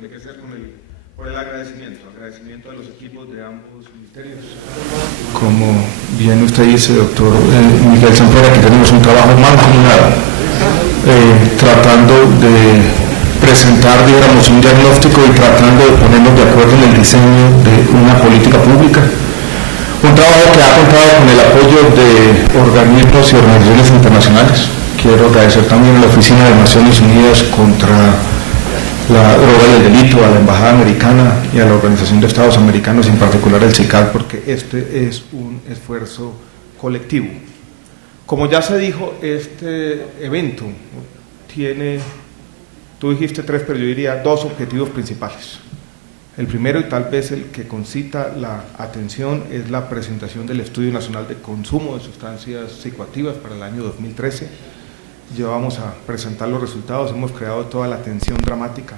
Tiene que ser por el agradecimiento a los equipos de ambos ministerios. Como bien usted dice, doctor Miguel Sanfera, aquí tenemos un trabajo mancomunado, tratando de presentar, digamos, un diagnóstico y tratando de ponernos de acuerdo en el diseño de una política pública. Un trabajo que ha contado con el apoyo de organismos y organizaciones internacionales. Quiero agradecer también a la Oficina de Naciones Unidas contra la droga y el delito, a la Embajada Americana y a la Organización de Estados Americanos, en particular el CICAD, porque este es un esfuerzo colectivo. Como ya se dijo, este evento tiene, tú dijiste 3, pero yo diría 2 objetivos principales. El primero, y tal vez el que concita la atención, es la presentación del Estudio Nacional de Consumo de Sustancias Psicoactivas para el año 2013. Ya vamos a presentar los resultados, hemos creado toda la atención dramática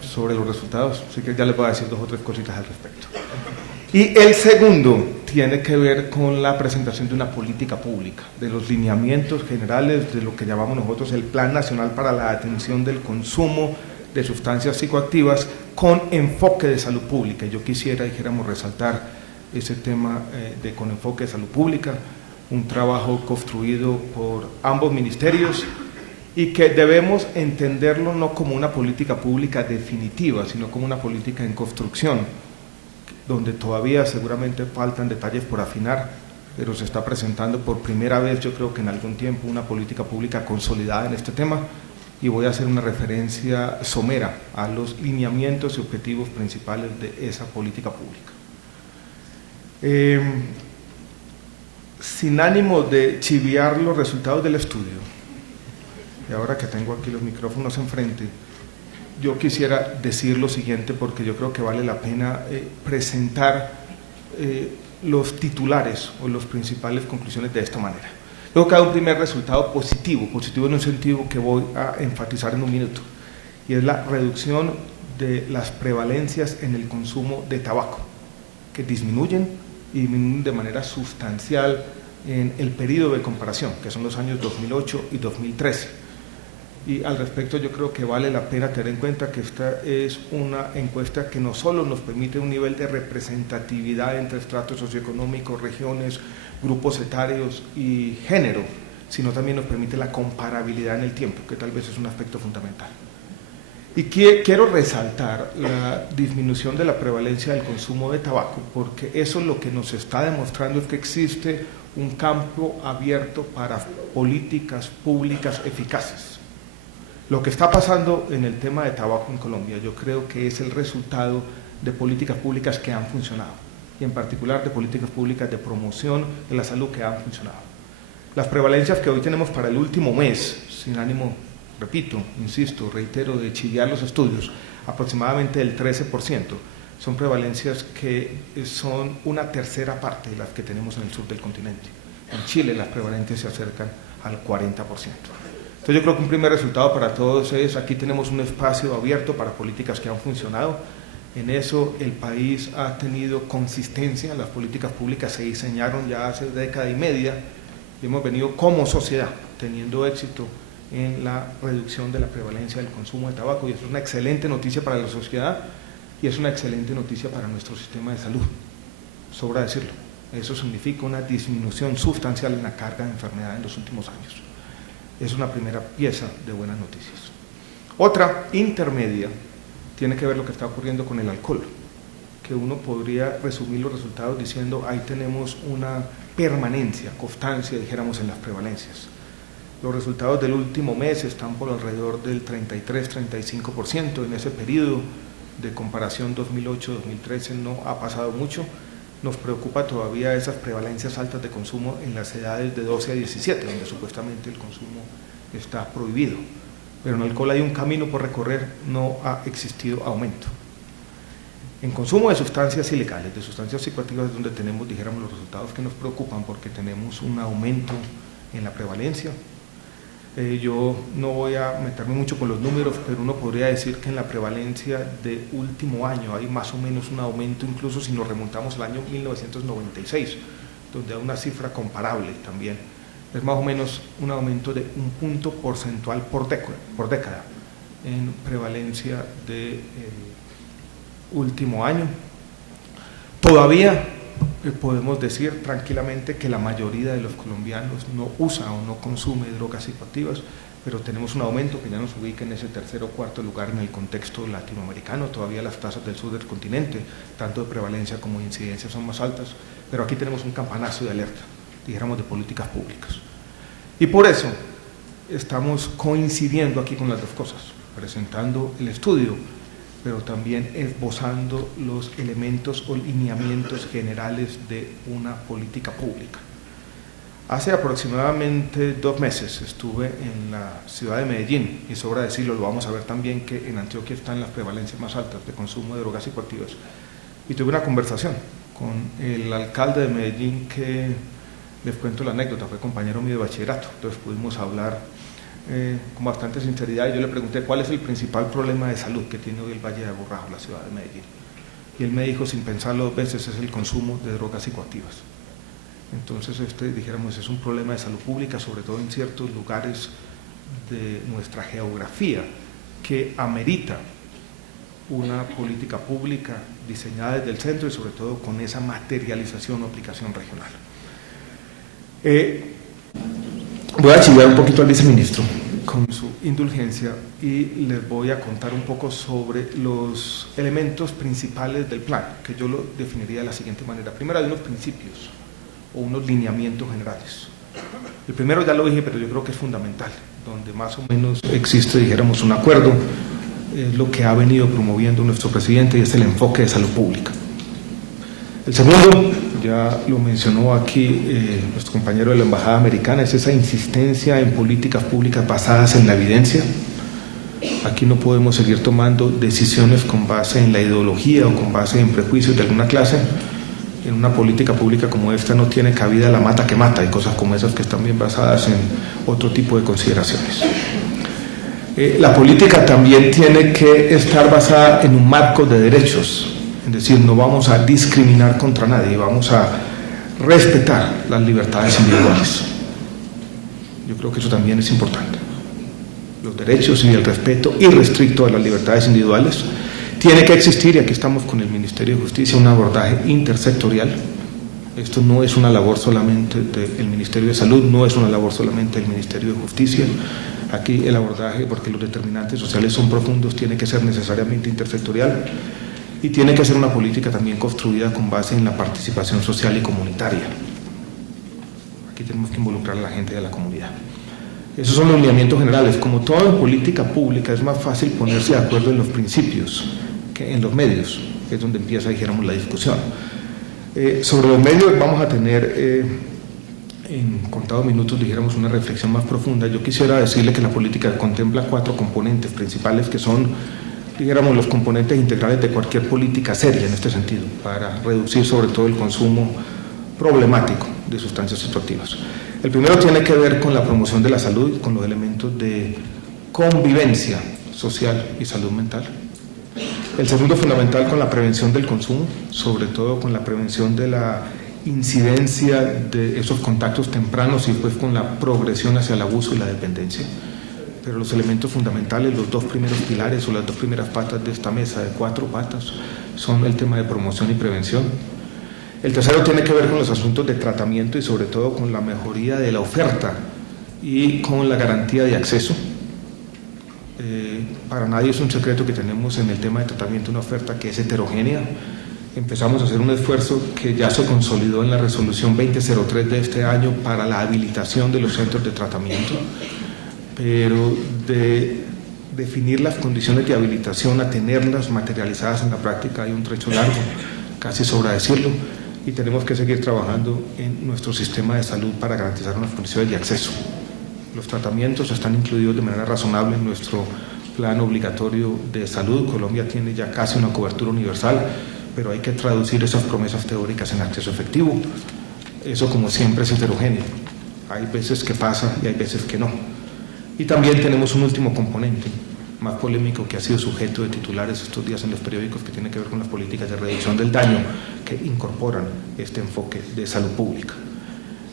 sobre los resultados, así que ya les voy a decir 2 o 3 cositas al respecto. Y el segundo tiene que ver con la presentación de una política pública, de los lineamientos generales de lo que llamamos nosotros el Plan Nacional para la Atención del Consumo de Sustancias Psicoactivas con enfoque de salud pública. Yo dijéramos, resaltar ese tema con enfoque de salud pública, un trabajo construido por ambos ministerios y que debemos entenderlo no como una política pública definitiva, sino como una política en construcción, donde todavía seguramente faltan detalles por afinar, pero se está presentando por primera vez, yo creo que en algún tiempo, una política pública consolidada en este tema, y voy a hacer una referencia somera a los lineamientos y objetivos principales de esa política pública. Sin ánimo de chiviar los resultados del estudio, y ahora que tengo aquí los micrófonos enfrente, yo quisiera decir lo siguiente, porque yo creo que vale la pena presentar los titulares o las principales conclusiones de esta manera. Luego cada un primer resultado positivo en un sentido que voy a enfatizar en un minuto, y es la reducción de las prevalencias en el consumo de tabaco, que disminuyen de manera sustancial en el periodo de comparación, que son los años 2008 y 2013. Y al respecto yo creo que vale la pena tener en cuenta que esta es una encuesta que no solo nos permite un nivel de representatividad entre estratos socioeconómicos, regiones, grupos etarios y género, sino también nos permite la comparabilidad en el tiempo, que tal vez es un aspecto fundamental. Y quiero resaltar la disminución de la prevalencia del consumo de tabaco, porque eso lo que nos está demostrando es que existe un campo abierto para políticas públicas eficaces. Lo que está pasando en el tema de tabaco en Colombia, yo creo que es el resultado de políticas públicas que han funcionado, y en particular de políticas públicas de promoción de la salud que han funcionado. Las prevalencias que hoy tenemos para el último mes, sin ánimo, repito, insisto, reitero, de chiviar los estudios, aproximadamente el 13%, son prevalencias que son una tercera parte de las que tenemos en el sur del continente. En Chile las prevalencias se acercan al 40%. Entonces yo creo que un primer resultado para todos es, aquí tenemos un espacio abierto para políticas que han funcionado. En eso el país ha tenido consistencia, las políticas públicas se diseñaron ya hace década y media, y hemos venido como sociedad teniendo éxito en la reducción de la prevalencia del consumo de tabaco, y eso es una excelente noticia para la sociedad y es una excelente noticia para nuestro sistema de salud, sobra decirlo. Eso significa una disminución sustancial en la carga de enfermedad en los últimos años. Es una primera pieza de buenas noticias. Otra, intermedia, tiene que ver lo que está ocurriendo con el alcohol, que uno podría resumir los resultados diciendo ahí tenemos una permanencia, constancia, dijéramos, en las prevalencias. Los resultados del último mes están por alrededor del 33-35%, en ese periodo de comparación 2008-2013 no ha pasado mucho. Nos preocupa todavía esas prevalencias altas de consumo en las edades de 12 a 17, donde supuestamente el consumo está prohibido. Pero en alcohol hay un camino por recorrer, no ha existido aumento. En consumo de sustancias ilegales, de sustancias psicoactivas, es donde tenemos, dijéramos, los resultados que nos preocupan, porque tenemos un aumento en la prevalencia. Yo no voy a meterme mucho con los números, pero uno podría decir que en la prevalencia de último año hay más o menos un aumento, incluso si nos remontamos al año 1996, donde hay una cifra comparable también. Es más o menos un aumento de 1 punto porcentual por década. en prevalencia del último año. Todavía podemos decir tranquilamente que la mayoría de los colombianos no usa o no consume drogas psicoactivas, pero tenemos un aumento que ya nos ubica en ese tercer o cuarto lugar en el contexto latinoamericano. Todavía las tasas del sur del continente, tanto de prevalencia como de incidencia, son más altas, pero aquí tenemos un campanazo de alerta, dijéramos, de políticas públicas. Y por eso estamos coincidiendo aquí con las dos cosas, presentando el estudio, pero también esbozando los elementos o lineamientos generales de una política pública. Hace aproximadamente 2 meses estuve en la ciudad de Medellín, y sobra decirlo, lo vamos a ver también, que en Antioquia están las prevalencias más altas de consumo de drogas psicoactivas. Y tuve una conversación con el alcalde de Medellín, que les cuento la anécdota, fue compañero mío de bachillerato, entonces pudimos hablar con bastante sinceridad, y yo le pregunté cuál es el principal problema de salud que tiene hoy el Valle de Aburrá, la ciudad de Medellín. Y él me dijo, sin pensarlo 2 veces, es el consumo de drogas psicoactivas. Entonces, dijéramos, es un problema de salud pública, sobre todo en ciertos lugares de nuestra geografía, que amerita una política pública diseñada desde el centro y sobre todo con esa materialización o aplicación regional. Voy a chivar un poquito al viceministro con su indulgencia y les voy a contar un poco sobre los elementos principales del plan, que yo lo definiría de la siguiente manera. Primero, hay unos principios o unos lineamientos generales. El primero ya lo dije, pero yo creo que es fundamental, donde más o menos existe, dijéramos, un acuerdo, es lo que ha venido promoviendo nuestro presidente, y es el enfoque de salud pública. El segundo, ya lo mencionó aquí nuestro compañero de la Embajada Americana, es esa insistencia en políticas públicas basadas en la evidencia. Aquí no podemos seguir tomando decisiones con base en la ideología o con base en prejuicios de alguna clase. En una política pública como esta no tiene cabida la mata que mata, y cosas como esas que están bien basadas en otro tipo de consideraciones. La política también tiene que estar basada en un marco de derechos, es decir, no vamos a discriminar contra nadie, vamos a respetar las libertades individuales. Yo creo que eso también es importante. Los derechos y el respeto irrestricto a las libertades individuales. Tiene que existir, y aquí estamos con el Ministerio de Justicia, un abordaje intersectorial. Esto no es una labor solamente del Ministerio de Salud, no es una labor solamente del Ministerio de Justicia. Aquí el abordaje, porque los determinantes sociales son profundos, tiene que ser necesariamente intersectorial, y tiene que ser una política también construida con base en la participación social y comunitaria. Aquí tenemos que involucrar a la gente de la comunidad. Esos son los lineamientos generales. Como todo en política pública, es más fácil ponerse de acuerdo en los principios que en los medios, que es donde empieza, dijéramos, la discusión. Sobre los medios vamos a tener, en contados minutos, dijéramos, una reflexión más profunda. Yo quisiera decirle que la política contempla 4 componentes principales, que son, dijéramos, los componentes integrales de cualquier política seria en este sentido, para reducir sobre todo el consumo problemático de sustancias psicoactivas. El primero tiene que ver con la promoción de la salud, con los elementos de convivencia social y salud mental. El segundo, fundamental, con la prevención del consumo, sobre todo con la prevención de la incidencia de esos contactos tempranos y después con la progresión hacia el abuso y la dependencia. Pero los elementos fundamentales, los 2 primeros pilares o las 2 primeras patas de esta mesa de 4 patas, son el tema de promoción y prevención. El tercero tiene que ver con los asuntos de tratamiento y sobre todo con la mejoría de la oferta y con la garantía de acceso. Para nadie es un secreto que tenemos en el tema de tratamiento una oferta que es heterogénea. Empezamos a hacer un esfuerzo que ya se consolidó en la resolución 2003 de este año para la habilitación de los centros de tratamiento, pero de definir las condiciones de habilitación a tenerlas materializadas en la práctica hay un trecho largo, casi sobra decirlo, y tenemos que seguir trabajando en nuestro sistema de salud para garantizar unas condiciones de acceso. Los tratamientos están incluidos de manera razonable en nuestro plan obligatorio de salud. Colombia tiene ya casi una cobertura universal, pero hay que traducir esas promesas teóricas en acceso efectivo. Eso, como siempre, es heterogéneo. Hay veces que pasa y hay veces que no. Y también tenemos un último componente, más polémico, que ha sido sujeto de titulares estos días en los periódicos, que tiene que ver con las políticas de reducción del daño que incorporan este enfoque de salud pública.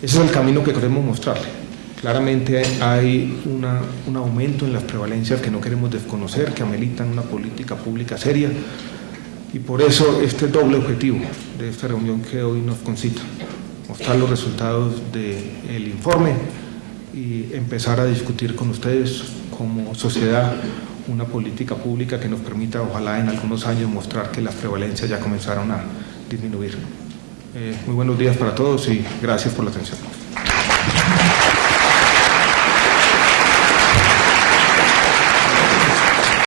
Ese es el camino que queremos mostrarle. Claramente hay un aumento en las prevalencias que no queremos desconocer, que ameritan una política pública seria, y por eso este doble objetivo de esta reunión que hoy nos concita: mostrar los resultados del informe y empezar a discutir con ustedes como sociedad una política pública que nos permita, ojalá en algunos años, mostrar que las prevalencias ya comenzaron a disminuir. Muy buenos días para todos y gracias por la atención.